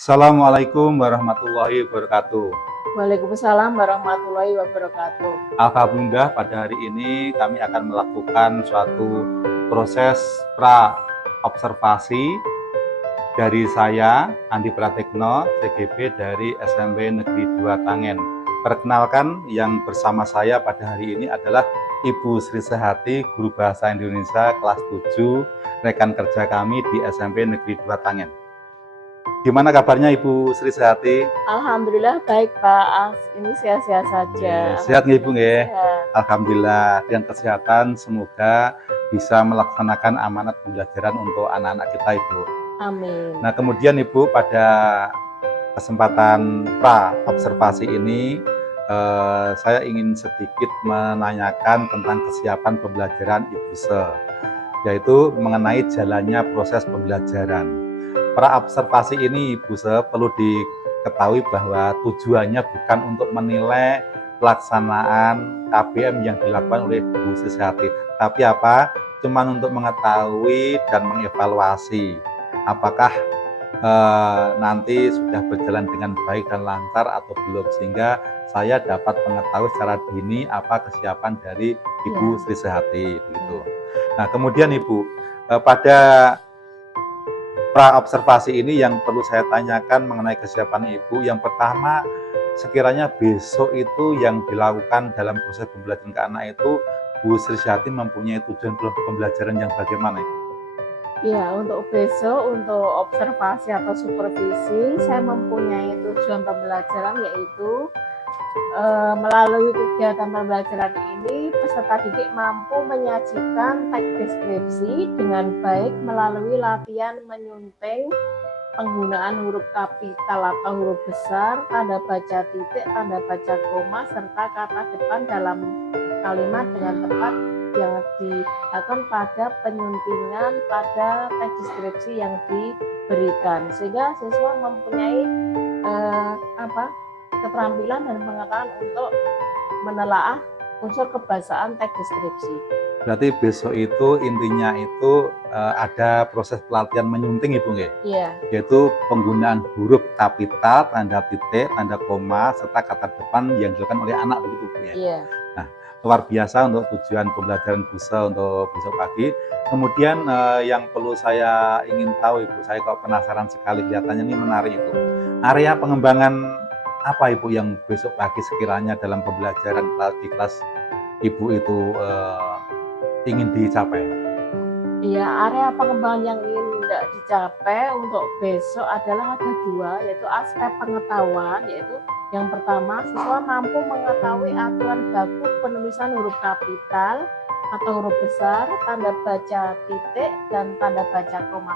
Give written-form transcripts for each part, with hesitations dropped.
Assalamualaikum warahmatullahi wabarakatuh. Waalaikumsalam warahmatullahi wabarakatuh. Alhamdulillah pada hari ini kami akan melakukan suatu proses pra-observasi dari saya, Andi Pratikno, CGB dari SMP Negeri 2 Tangen. Perkenalkan, yang bersama saya pada hari ini adalah Ibu Sri Sehati, Guru Bahasa Indonesia kelas 7, rekan kerja kami di SMP Negeri 2 Tangen. Gimana kabarnya Ibu Sri Sehati? Alhamdulillah baik Pak, ini sehat-sehat saja. Sehat nggih Ibu nggih? Sehat. Alhamdulillah, dengan kesehatan semoga bisa melaksanakan amanat pembelajaran untuk anak-anak kita Ibu. Amin. Nah kemudian Ibu, pada kesempatan pra-observasi ini saya ingin sedikit menanyakan tentang kesiapan pembelajaran Ibu Se, yaitu mengenai jalannya proses pembelajaran. Pra-observasi ini Ibu Se perlu diketahui bahwa tujuannya bukan untuk menilai pelaksanaan KBM yang dilakukan oleh Bu Sri Sehati, tapi cuman untuk mengetahui dan mengevaluasi apakah nanti sudah berjalan dengan baik dan lancar atau belum, sehingga saya dapat mengetahui secara dini apa kesiapan dari Ibu Sri Sehati begitu. Nah kemudian Ibu, pada pra-observasi ini yang perlu saya tanyakan mengenai kesiapan Ibu, yang pertama, sekiranya besok itu yang dilakukan dalam proses pembelajaran ke anak itu, Bu Sri Sehati mempunyai tujuan pembelajaran yang bagaimana Ibu? Ya, untuk besok, untuk observasi atau supervisi, saya mempunyai tujuan pembelajaran yaitu melalui kegiatan pembelajaran ini, peserta didik mampu menyajikan teks deskripsi dengan baik melalui latihan menyunting penggunaan huruf kapital atau huruf besar, tanda baca titik, tanda baca koma, serta kata depan dalam kalimat dengan tepat yang dilakukan pada penyuntingan pada teks deskripsi yang diberikan, sehingga siswa mempunyai keterampilan dan pengetahuan untuk menelaah unsur kebahasaan teks deskripsi. Berarti besok itu intinya itu ada proses pelatihan menyunting Ibu nggih? Iya. Yaitu penggunaan huruf kapital, tanda titik, tanda koma, serta kata depan yang dilakukan oleh anak begitu Bu ya? Iya. Nah, luar biasa untuk tujuan pembelajaran Bu Se untuk besok pagi. Kemudian yang perlu saya ingin tahu Ibu, saya kok penasaran sekali, kelihatannya ini menarik Ibu. Area pengembangan apa Ibu yang besok pagi sekiranya dalam pembelajaran di kelas Ibu itu ingin dicapai? Iya, area pengembangan yang ingin dicapai untuk besok adalah ada dua, yaitu aspek pengetahuan, yaitu yang pertama, siswa mampu mengetahui aturan baku penulisan huruf kapital atau huruf besar, tanda baca titik, dan tanda baca koma.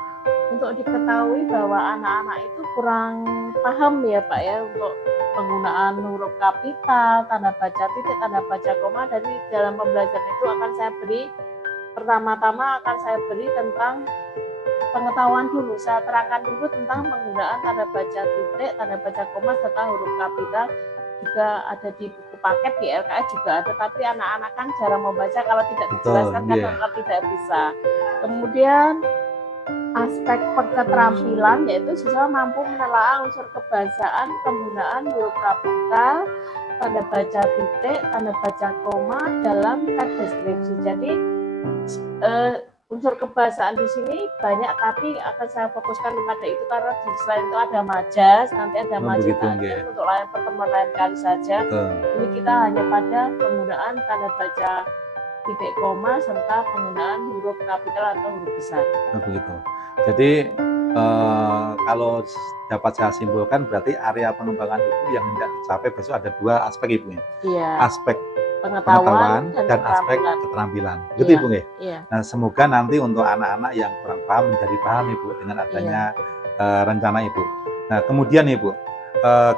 Untuk diketahui bahwa anak-anak itu kurang paham ya Pak ya untuk penggunaan huruf kapital, tanda baca titik, tanda baca koma. Dari dalam pembelajaran itu akan saya beri, pertama-tama akan saya beri tentang pengetahuan dulu. Saya terangkan dulu tentang penggunaan tanda baca titik, tanda baca koma, serta huruf kapital. Juga ada di buku paket, di LKS juga ada, tapi anak-anak kan jarang membaca, kalau tidak dijelaskan kan tidak bisa. Kemudian aspek keterampilan, yaitu siswa mampu menelaah unsur kebahasaan penggunaan huruf kapital, tanda baca titik, tanda baca koma dalam teks deskripsi. Jadi unsur kebahasaan di sini banyak, tapi akan saya fokuskan kepada itu karena di selain itu ada majas, nanti ada majas untuk lain pertemuan lain kali saja. Ini kita hanya pada penggunaan tanda baca titik koma serta penggunaan huruf kapital atau huruf besar. Begitu. Jadi kalau dapat saya simpulkan, berarti area pengembangan Ibu yang hendak dicapai besok ada dua aspek Ibu ya? Iya. Aspek pengetahuan dan aspek keterampilan. Gitu Ibu nggih? Iya. Nah semoga nanti untuk anak-anak yang kurang paham menjadi paham Ibu dengan adanya rencana Ibu. Nah kemudian Ibu,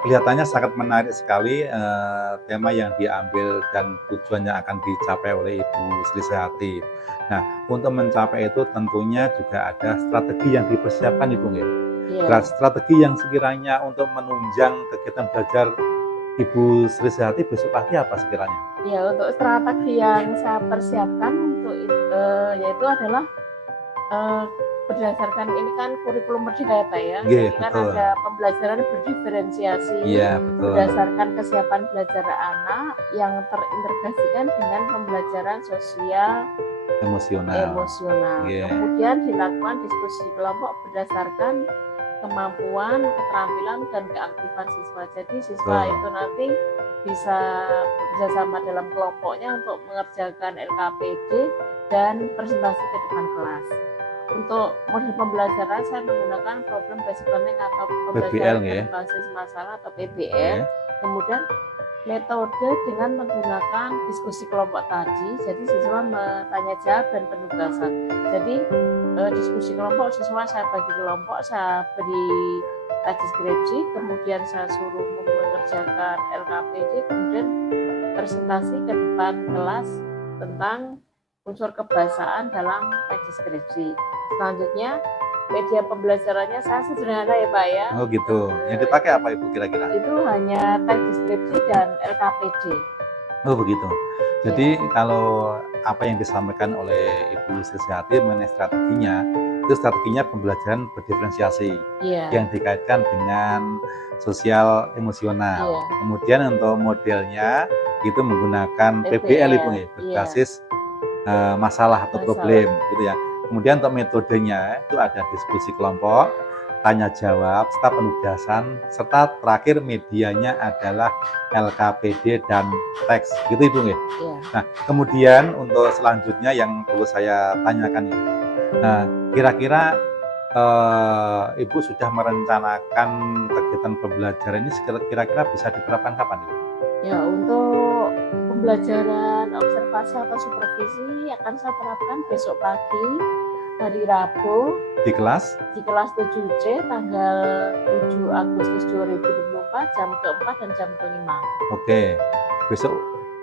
kelihatannya sangat menarik sekali tema yang diambil dan tujuan yang akan dicapai oleh Ibu Sri Sehati. Nah untuk mencapai itu tentunya juga ada strategi yang dipersiapkan Ibu nggih? Strategi yang sekiranya untuk menunjang kegiatan belajar Ibu Sri Sehati besok pagi apa sekiranya? Ya, untuk strategi yang saya persiapkan untuk itu yaitu adalah berdasarkan ini kan kurikulum merdeka ya Pak ya. Nggih, Jadi kan betul. ada pembelajaran berdiferensiasi Iya, betul. berdasarkan kesiapan belajar anak yang terintegrasikan dengan pembelajaran sosial Emosional. emosional. Iya. Kemudian dilakukan diskusi kelompok berdasarkan kemampuan, keterampilan, dan keaktifan siswa. Jadi siswa Betul. itu nanti bisa bekerjasama dalam kelompoknya untuk mengerjakan LKPD dan presentasi ke depan kelas. Untuk model pembelajaran saya menggunakan problem based learning atau pembelajaran PBL ya. berbasis masalah atau PBL. Oke. Kemudian metode dengan menggunakan diskusi kelompok tadi, jadi siswa bertanya jawab dan penugasan. Jadi diskusi kelompok, siswa saya bagi kelompok, saya beri teks skripsi, kemudian saya suruh mengerjakan LKPD, kemudian presentasi ke depan kelas tentang unsur kebahasaan dalam teks deskripsi. Selanjutnya media pembelajarannya saya sederhana ya Pak ya. Oh gitu. Yang dipakai apa Ibu kira-kira? Itu hanya teks deskripsi dan LKPD. Oh begitu. Jadi kalau apa yang disampaikan oleh Ibu Srisihati mengenai strateginya, itu strateginya pembelajaran berdiferensiasi Iya. yang dikaitkan dengan sosial emosional. Iya. Kemudian untuk modelnya itu menggunakan PBL PBL, Ibu ya, iya. berbasis masalah atau Masalah. problem gitu ya. Kemudian untuk metodenya itu ada diskusi kelompok, tanya jawab, serta penugasan, serta terakhir medianya adalah LKPD dan teks, gitu Ibu nggih. Iya. Nah, kemudian untuk selanjutnya yang perlu saya tanyakan ini, nah, kira-kira Ibu sudah merencanakan kegiatan pembelajaran ini kira-kira bisa diterapkan kapan Ibu? Ya, untuk pembelajaran observasi atau supervisi akan saya terapkan besok pagi hari Rabu Di kelas? di kelas 7C tanggal 7 Agustus 2024 jam ke-4 dan jam ke-5. Oke,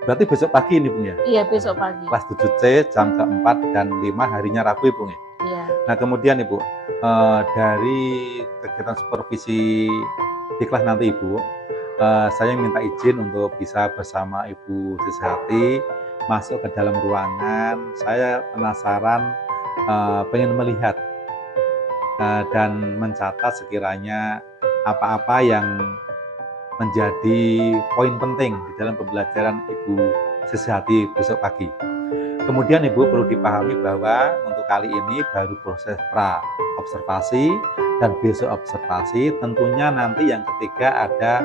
berarti besok pagi ini Bu ya? Iya, besok pagi. Kelas 7C jam ke-4 dan 5 harinya Rabu Ibu ya? Iya. Nah kemudian Ibu, dari kegiatan supervisi di kelas nanti Ibu, saya minta izin untuk bisa bersama Ibu Srisihati masuk ke dalam ruangan. Saya penasaran, pengen melihat dan mencatat sekiranya apa-apa yang menjadi poin penting di dalam pembelajaran Ibu Srisihati besok pagi. Kemudian Ibu perlu dipahami bahwa untuk kali ini baru proses pra observasi dan besok observasi, tentunya nanti yang ketiga ada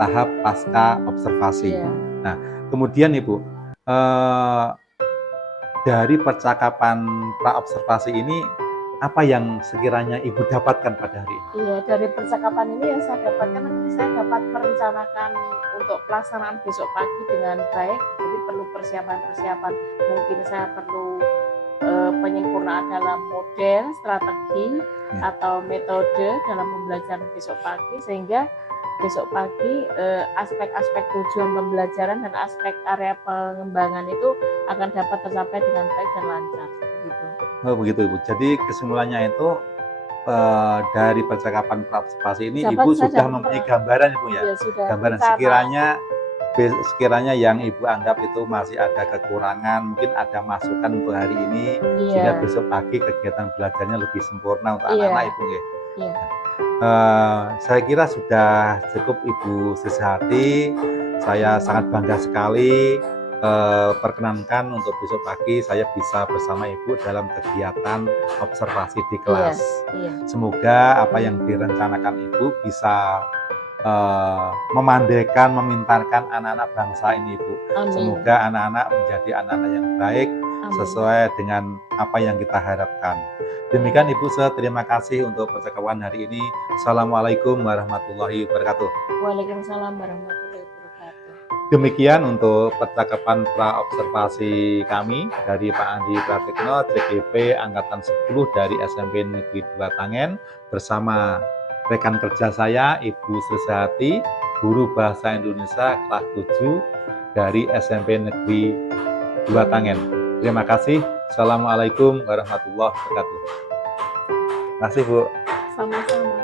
tahap pasca observasi. Iya. Nah, kemudian Ibu, dari percakapan pra observasi ini apa yang sekiranya Ibu dapatkan pada hari ini? Iya, dari percakapan ini yang saya dapatkan nanti saya dapat merencanakan untuk pelaksanaan besok pagi dengan baik. Jadi perlu persiapan-persiapan. Mungkin saya perlu penyempurnaan dalam model, strategi, atau metode dalam pembelajaran besok pagi, sehingga besok pagi aspek-aspek tujuan pembelajaran dan aspek area pengembangan itu akan dapat tercapai dengan baik dan lancar. Begitu. Oh begitu Ibu. Jadi kesimpulannya itu dari percakapan pra-observasi ini Ibu sudah mempunyai gambaran Ibu ya? Iya, sudah. Gambaran sekiranya yang Ibu anggap itu masih ada kekurangan, mungkin ada masukan untuk hari ini, sehingga besok pagi kegiatan belajarnya lebih sempurna untuk anak-anak Ibu ya. Iya. Saya kira sudah cukup Ibu Srisihati. Saya sangat bangga sekali. Perkenankan untuk besok pagi saya bisa bersama Ibu dalam kegiatan observasi di kelas. Iya. Semoga apa yang direncanakan Ibu bisa memandaikan, memintarkan anak-anak bangsa ini Ibu. Amin. Semoga anak-anak menjadi anak-anak yang baik. Amin. Sesuai dengan apa yang kita harapkan. Demikian Ibu, terima kasih untuk percakapan hari ini. Assalamualaikum warahmatullahi wabarakatuh. Waalaikumsalam warahmatullahi wabarakatuh. Demikian untuk percakapan pra-observasi kami dari Pak Andi Pratikno, CGP Angkatan 10 dari SMP Negeri 2 Tangen, bersama rekan kerja saya, Ibu Srisihati, Guru Bahasa Indonesia kelas 7 dari SMP Negeri 2 Tangen. Terima kasih. Assalamualaikum warahmatullahi wabarakatuh. Terima kasih Bu. Sama-sama.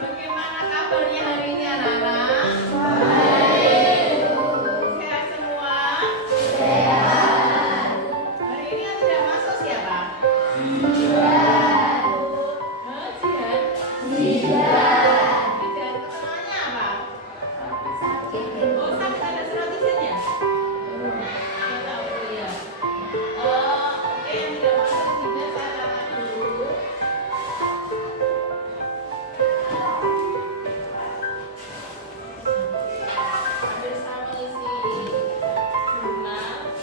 Bagaimana Oh, sampai ada surat izinnya? Nggak tahu ya. Oke, yang tidak masuk izinnya saya catat dulu. Bisa mengisi jurnal.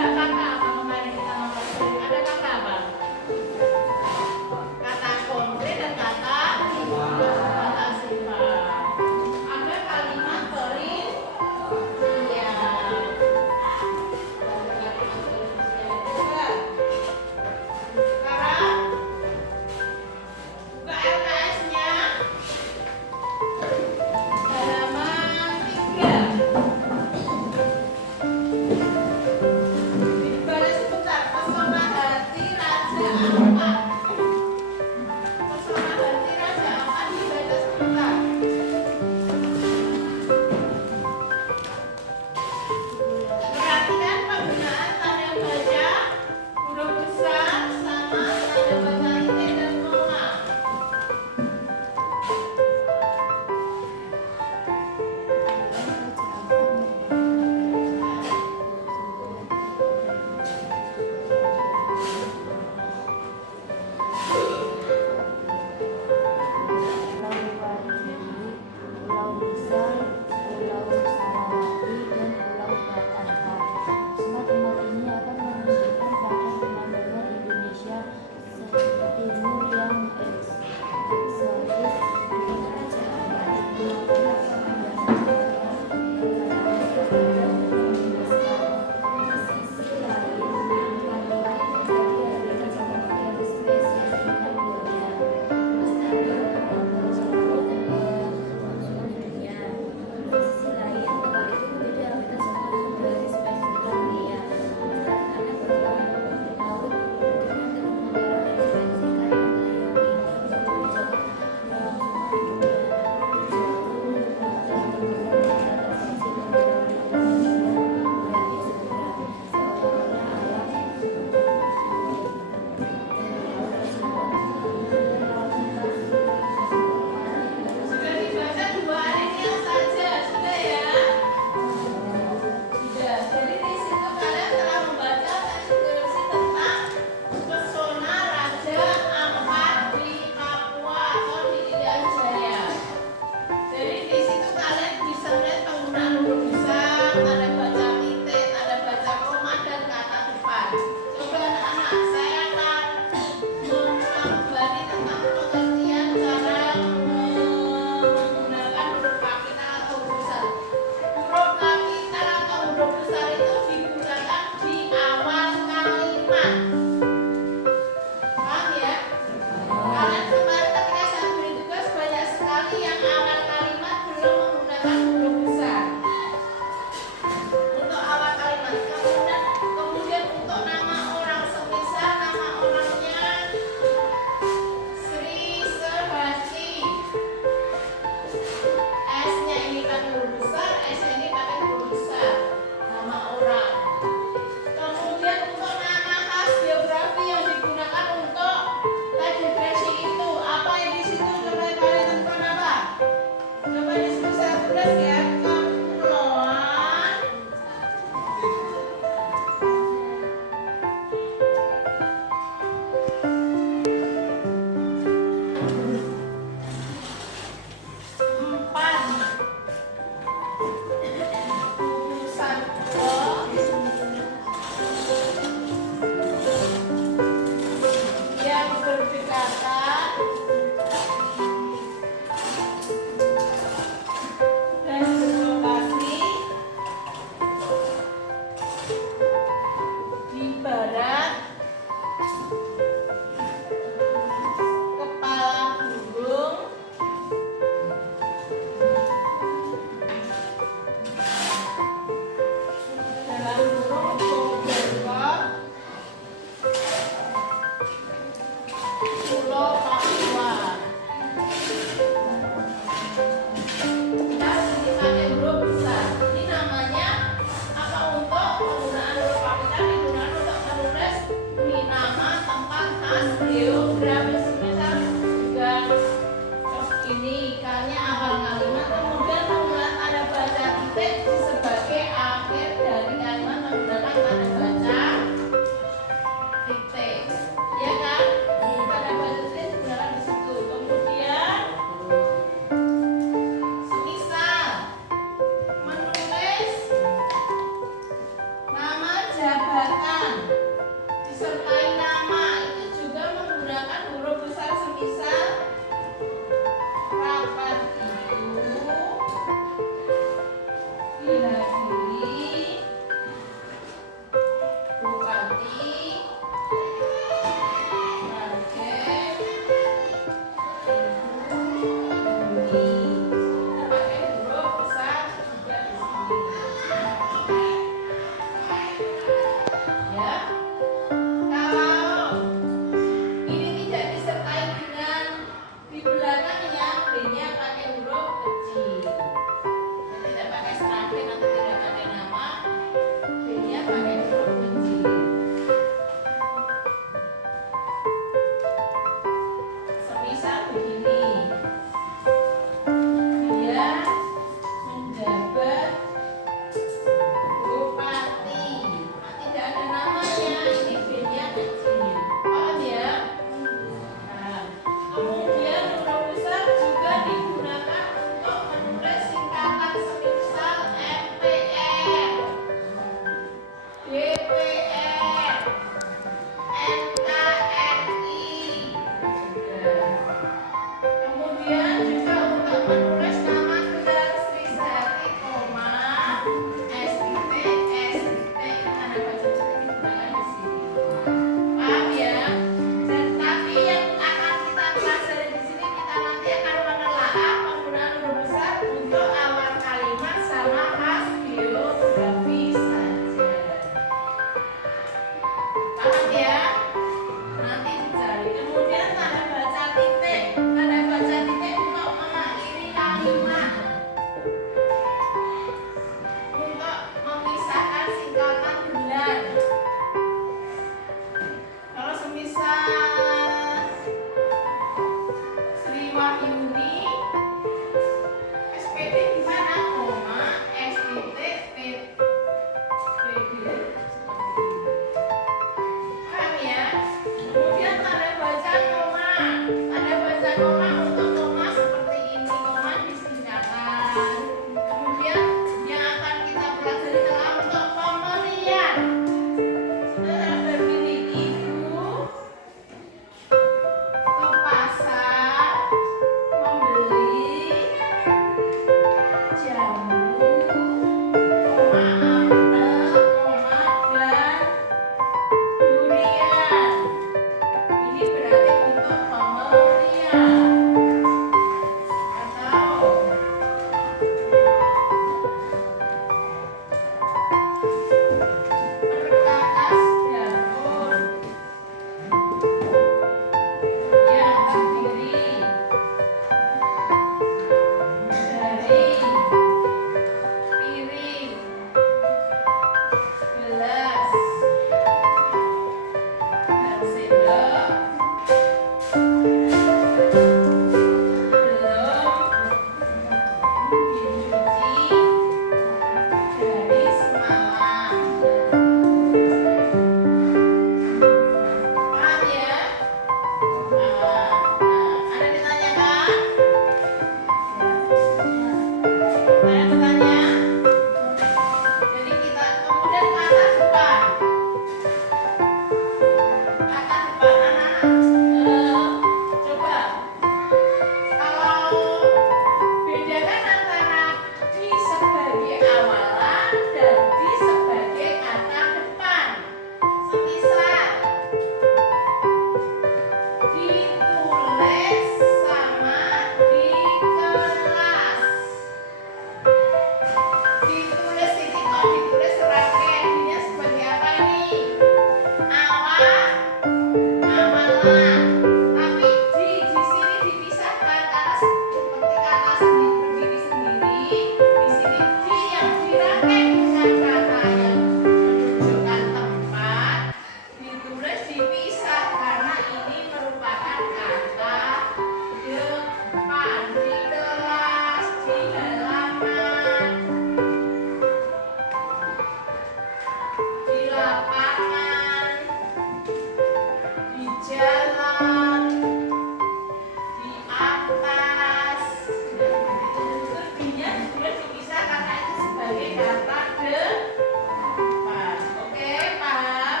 Kemudian juga dipisah karena itu sebagai kata depan. Oke, paham?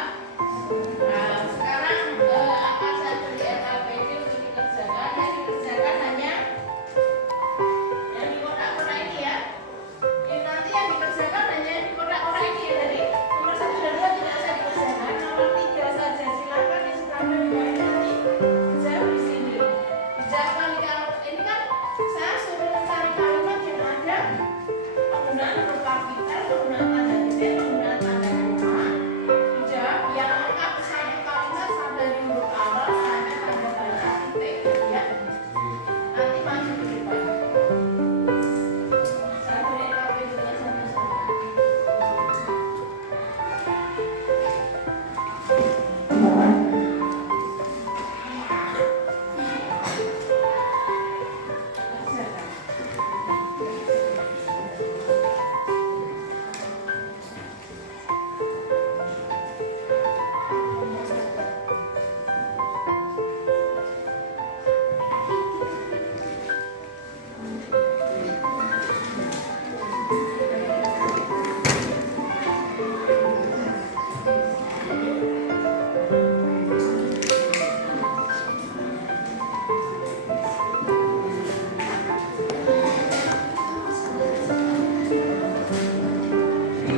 Nah, sekarang akan saya beri LKPD untuk dikerjakan. Yang dikerjakan hanya yang di kotak-kotak ini ya. Ini nanti yang dikerjakan hanya di kotak-kotak ini ya. Jadi nomor 1 dan 2 tidak saya dikerjakan. Nomor 3 saja. Silakan di sebelah dari nanti dijawab di sini. Dijawab kali kalau ini kan saya suruh mencari kalimat yang ada penggunaan huruf kapital, penggunaan tanda titik, penggunaan tanda koma. Dijawab yang lengkap satu kalimat sampai dari huruf awal sampai tanda baca titik ya. Nanti maju ke depan. Saya beri KP juga sama-sama.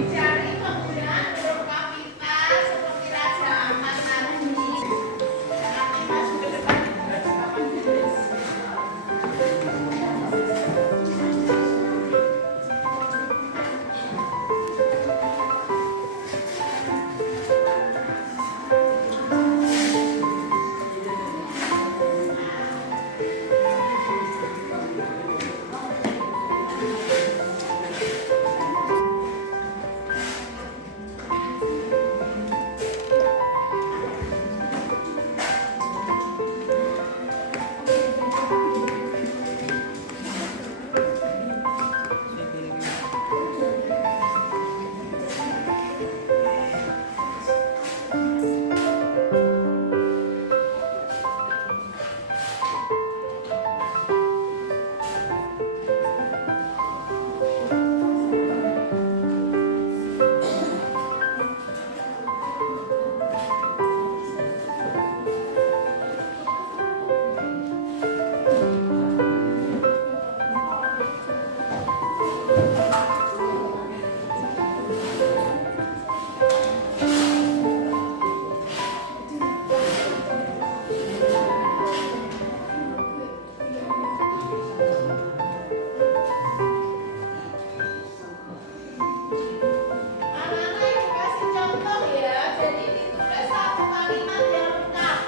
Cari penggunaan huruf kapital seperti Raja Ampat nanti. Nanti maju ke depan juga di papan tulis. Anak-anak yang kasih contoh ya. Jadi ditulis satu kalimat yang lengkap.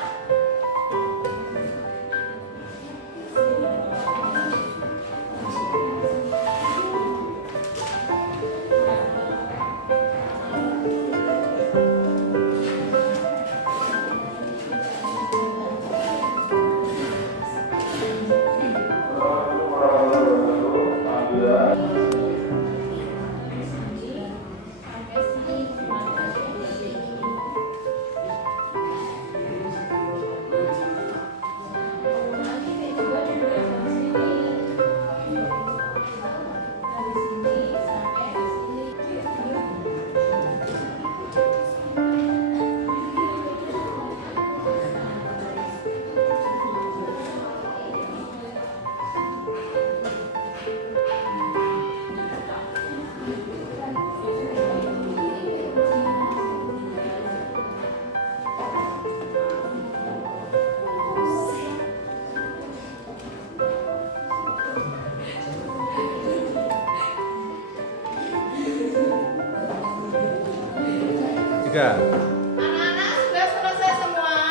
Tiga. Anak-anak sudah selesai semua?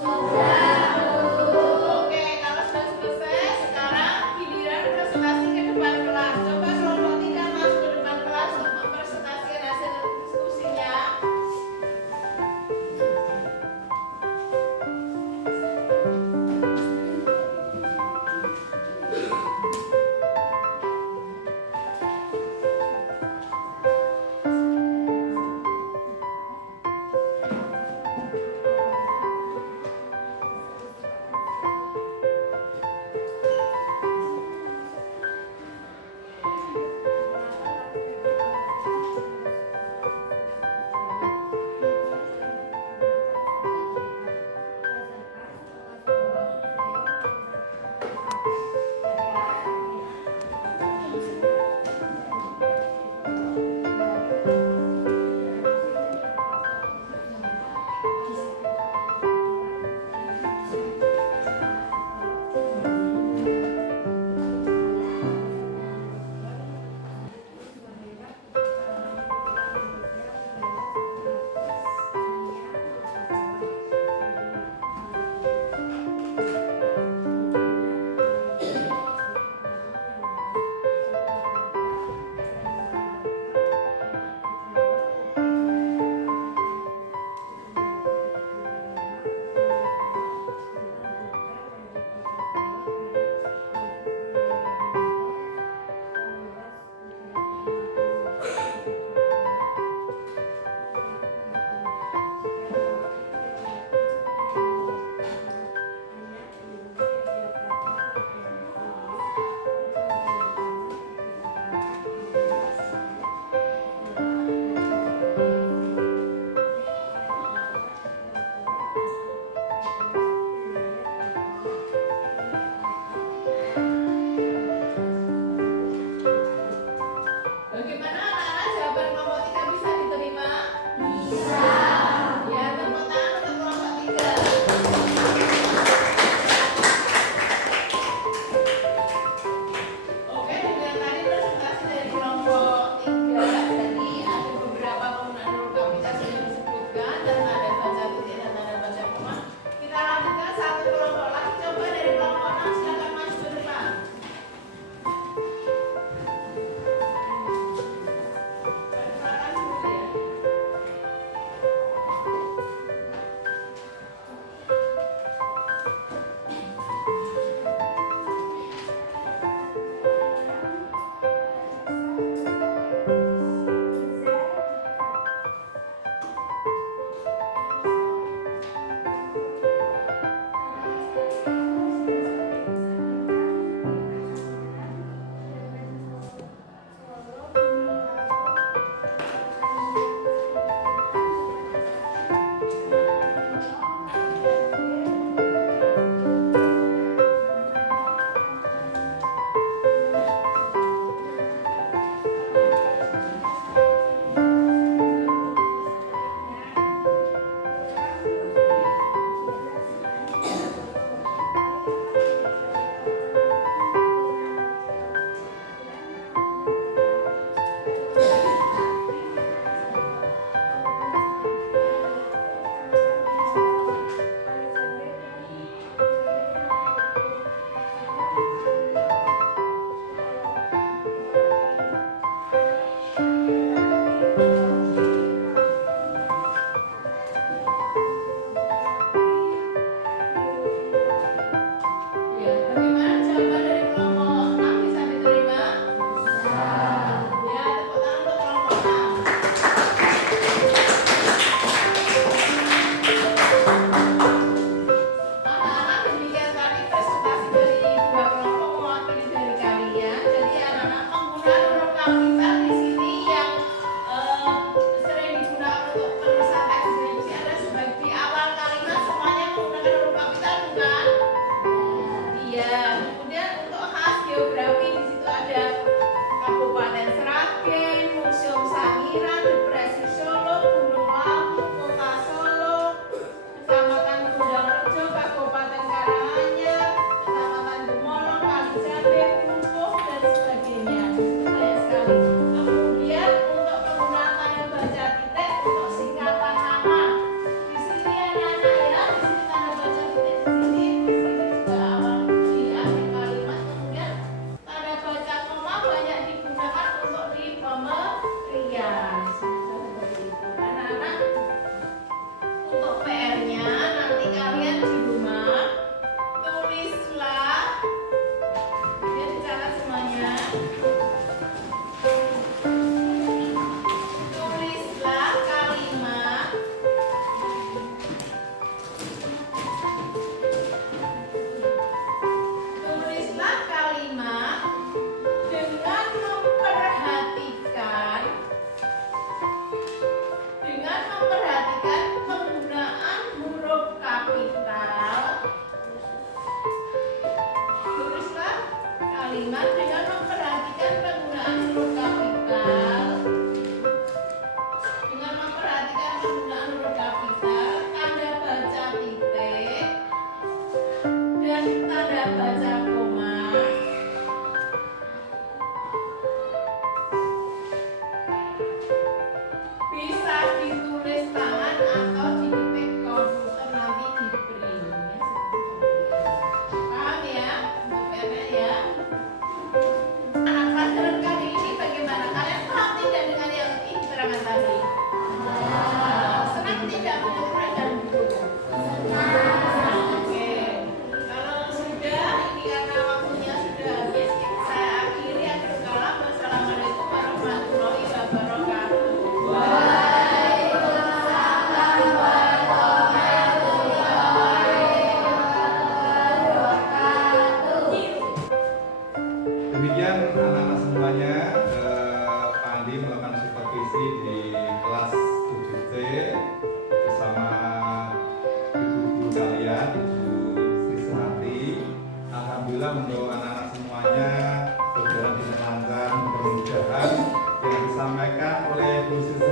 Sudah. Oke, kalau sudah selesai, sekarang giliran presentasi ke depan kelas. Coba kelompok 3 masuk ke depan kelas untuk mempresentasikan hasil diskusinya.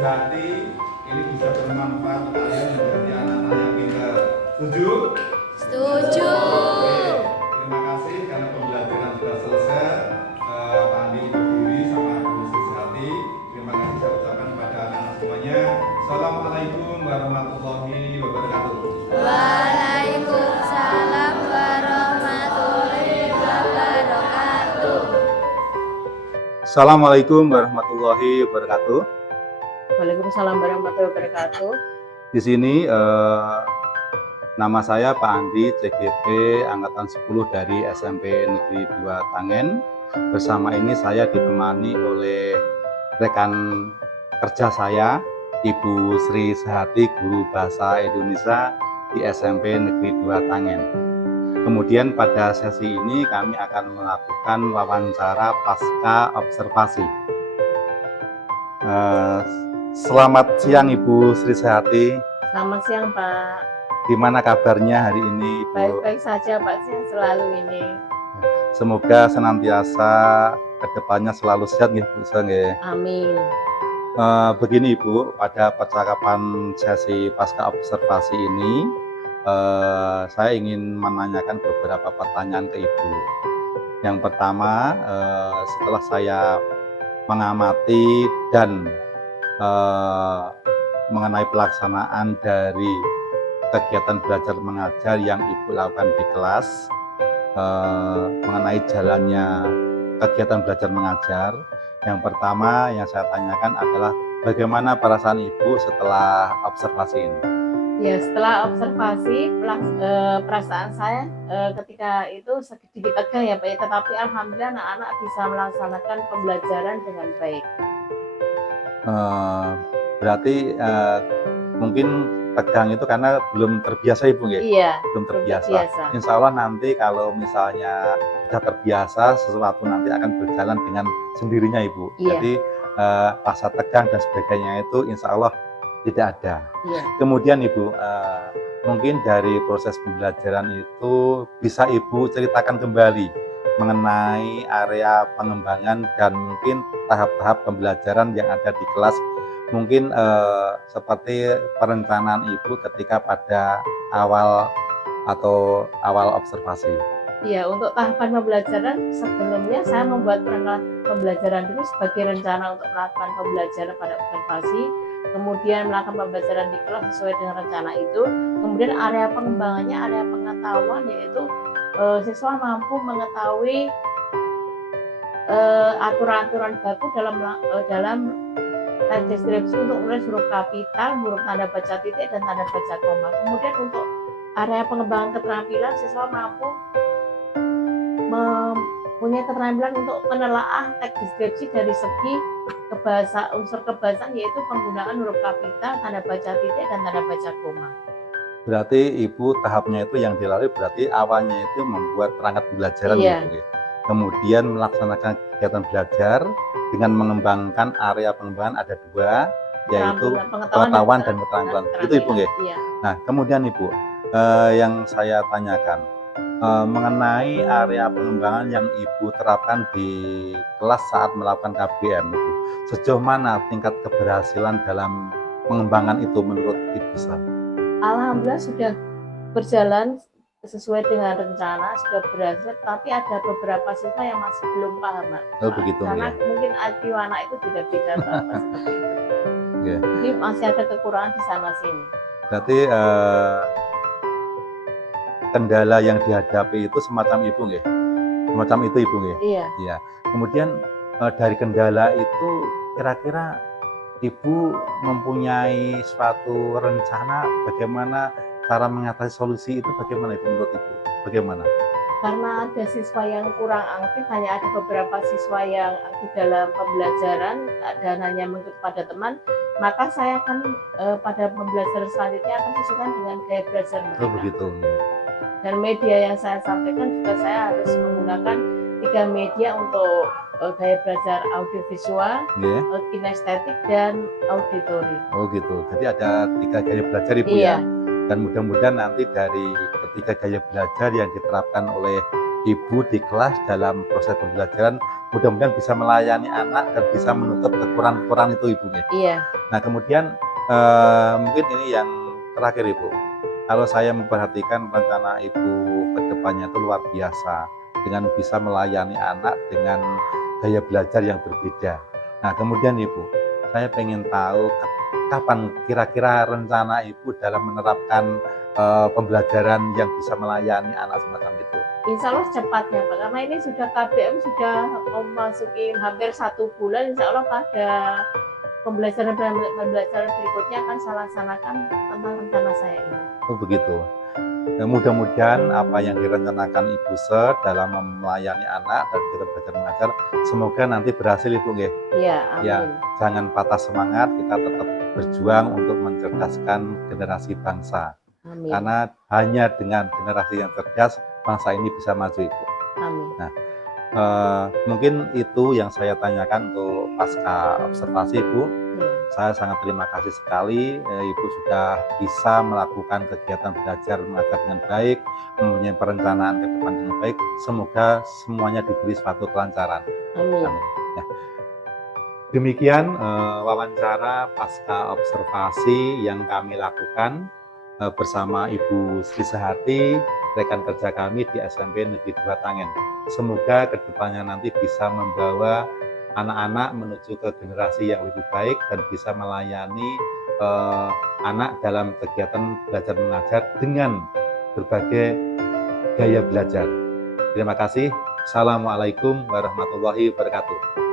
hati ini bisa bermanfaat untuk kalian menjadi anak-anak yang pintar. Setuju? Setuju. Oke, terima kasih karena pembelajaran sudah selesai. Pak Andi berdiri sama Bu Sri. Terima kasih saya ucapkan kepada anak-anak semuanya. Assalamualaikum warahmatullahi wabarakatuh. Waalaikumsalam warahmatullahi wabarakatuh. Assalamualaikum warahmatullahi wabarakatuh. Waalaikumsalam warahmatullahi wabarakatuh. Di sini nama saya Pak Andi, CGP Angkatan 10 dari SMP Negeri 2 Tangen. Bersama ini saya ditemani oleh rekan kerja saya, Ibu Sri Sehati, Guru Bahasa Indonesia di SMP Negeri 2 Tangen. Kemudian pada sesi ini kami akan melakukan wawancara pasca observasi. Selamat siang Ibu Sri Sehati. Selamat siang Pak. Gimana kabarnya hari ini Ibu? Baik-baik saja Pak, sehat selalu ini. Semoga senantiasa kedepannya selalu sehat ya Bu. Amin. Begini Ibu, pada percakapan sesi pasca observasi ini saya ingin menanyakan beberapa pertanyaan ke Ibu. Yang pertama, setelah saya mengamati dan mengenai pelaksanaan dari kegiatan belajar mengajar yang Ibu lakukan di kelas, mengenai jalannya kegiatan belajar mengajar, yang pertama yang saya tanyakan adalah bagaimana perasaan Ibu setelah observasi ini? Ya, setelah observasi, perasaan saya ketika itu sedikit tegang ya Pak, ya, tetapi alhamdulillah anak-anak bisa melaksanakan pembelajaran dengan baik. Berarti mungkin tegang itu karena belum terbiasa Ibu ya? Iya, Belum terbiasa. biasa. Insya Allah nanti kalau misalnya sudah terbiasa, sesuatu nanti akan berjalan dengan sendirinya Ibu. Iya. Jadi rasa tegang dan sebagainya itu insya Allah tidak ada. Iya. Kemudian Ibu, mungkin dari proses pembelajaran itu bisa Ibu ceritakan kembali mengenai area pengembangan dan mungkin tahap-tahap pembelajaran yang ada di kelas. Mungkin seperti perencanaan Ibu ketika pada awal observasi. Iya, untuk tahapan pembelajaran sebelumnya saya membuat perangkat pembelajaran dulu sebagai rencana untuk melakukan pembelajaran pada observasi, kemudian melakukan pembelajaran di kelas sesuai dengan rencana itu. Kemudian area pengembangannya, area pengetahuan, yaitu siswa mampu mengetahui aturan-aturan baku dalam teks deskripsi untuk menulis huruf kapital, huruf tanda baca titik, dan tanda baca koma. Kemudian untuk area pengembangan keterampilan, siswa mampu mempunyai keterampilan untuk menelaah teks deskripsi dari segi unsur kebahasaan, yaitu penggunaan huruf kapital, tanda baca titik, dan tanda baca koma. Berarti Ibu tahapnya itu yang dilalui berarti awalnya itu membuat perangkat pembelajaran Iya. Ibu ya. Kemudian melaksanakan kegiatan belajar dengan mengembangkan area pengembangan ada dua, yaitu pengetahuan dan keterampilan. Itu Ibu ya. Iya. Nah, kemudian Ibu, yang saya tanyakan mengenai area pengembangan yang Ibu terapkan di kelas saat melakukan KBM, Ibu. Sejauh mana tingkat keberhasilan dalam pengembangan itu menurut Ibu? Alhamdulillah sudah berjalan sesuai dengan rencana, sudah berhasil, tapi ada beberapa siswa yang masih belum paham, Pak. Oh, begitu Karena ya. mungkin IQ anak itu beda-beda, Pak, seperti itu. Oke. Jadi masih ada kekurangan di sana sini. Berarti kendala yang dihadapi itu semacam Ibu nggih? Semacam itu Ibu nggih? Iya. Iya. Kemudian dari kendala itu kira-kira Ibu mempunyai suatu rencana bagaimana cara mengatasi solusi itu, bagaimana Ibu menurut Ibu? Bagaimana? Karena ada siswa yang kurang aktif, hanya ada beberapa siswa yang aktif dalam pembelajaran dan hanya mengikuti pada teman, maka saya akan pada pembelajaran selanjutnya akan sesuaikan dengan gaya belajar mereka. Oh begitu. Dan media yang saya sampaikan juga saya harus menggunakan 3 media untuk gaya belajar audiovisual, Yeah. kinestetik, dan auditori. Oh gitu. Jadi ada 3 gaya belajar Ibu Iya. ya. Dan mudah-mudahan nanti dari ketiga gaya belajar yang diterapkan oleh Ibu di kelas dalam proses pembelajaran, mudah-mudahan bisa melayani anak dan bisa menutup kekurangan-kekurangan itu Ibu ya. Iya. Nah, kemudian mungkin ini yang terakhir Ibu. Kalau saya memperhatikan rencana Ibu ke depannya itu luar biasa dengan bisa melayani anak dengan gaya belajar yang berbeda. Nah, kemudian Ibu, saya pengen tahu kapan kira-kira rencana Ibu dalam menerapkan pembelajaran yang bisa melayani anak semacam itu. Insya Allah secepatnya Pak, karena ini sudah KBM sudah memasuki hampir 1 bulan. Insya Allah pada pembelajaran berikutnya akan saya laksanakan tentang rencana saya ini. Oh begitu. Nah, mudah-mudahan apa yang direncanakan Ibu Se dalam melayani anak dan kita belajar mengajar, semoga nanti berhasil Ibu nggih. Iya, amin. Ya, jangan patah semangat, kita tetap berjuang untuk mencerdaskan generasi bangsa. Amin. Karena hanya dengan generasi yang cerdas, bangsa ini bisa maju Ibu. Amin. Nah, mungkin itu yang saya tanyakan untuk pasca observasi Ibu. Iya. Saya sangat terima kasih sekali Ibu sudah bisa melakukan kegiatan belajar mengajar dengan baik, mempunyai perencanaan ke depan dengan baik. Semoga semuanya diberi suatu kelancaran. Amin. Amin. Ya. Demikian wawancara pasca observasi yang kami lakukan bersama Ibu Sri Sehati, rekan kerja kami di SMP Negeri 2 Tangen. Semoga kedepannya nanti bisa membawa anak-anak menuju ke generasi yang lebih baik dan bisa melayani anak dalam kegiatan belajar mengajar dengan berbagai gaya belajar. Terima kasih. Assalamualaikum warahmatullahi wabarakatuh.